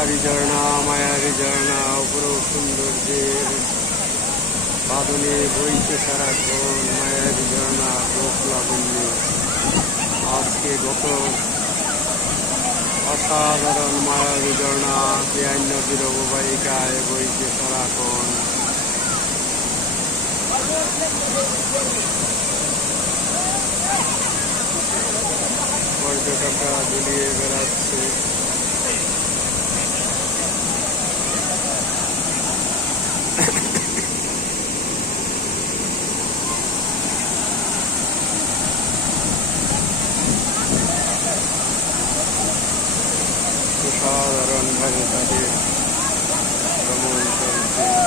মায়ারি ঝর্ণা মায়ারি ঝর্ণা অপরূপ সৌন্দর্যের বাদনে বইছে সারাক্ষণ মায়ারি ঝর্ণা রূপ লাবণ্য। আজকে গত অসাধারণ মায়াবী ঝর্ণা বেআইন নদীর অববাহিকায় বইছে সারাক্ষণ পর্যটকরা দুলিয়ে বেড়াচ্ছে। 가는 사실 넘어오니까 이렇게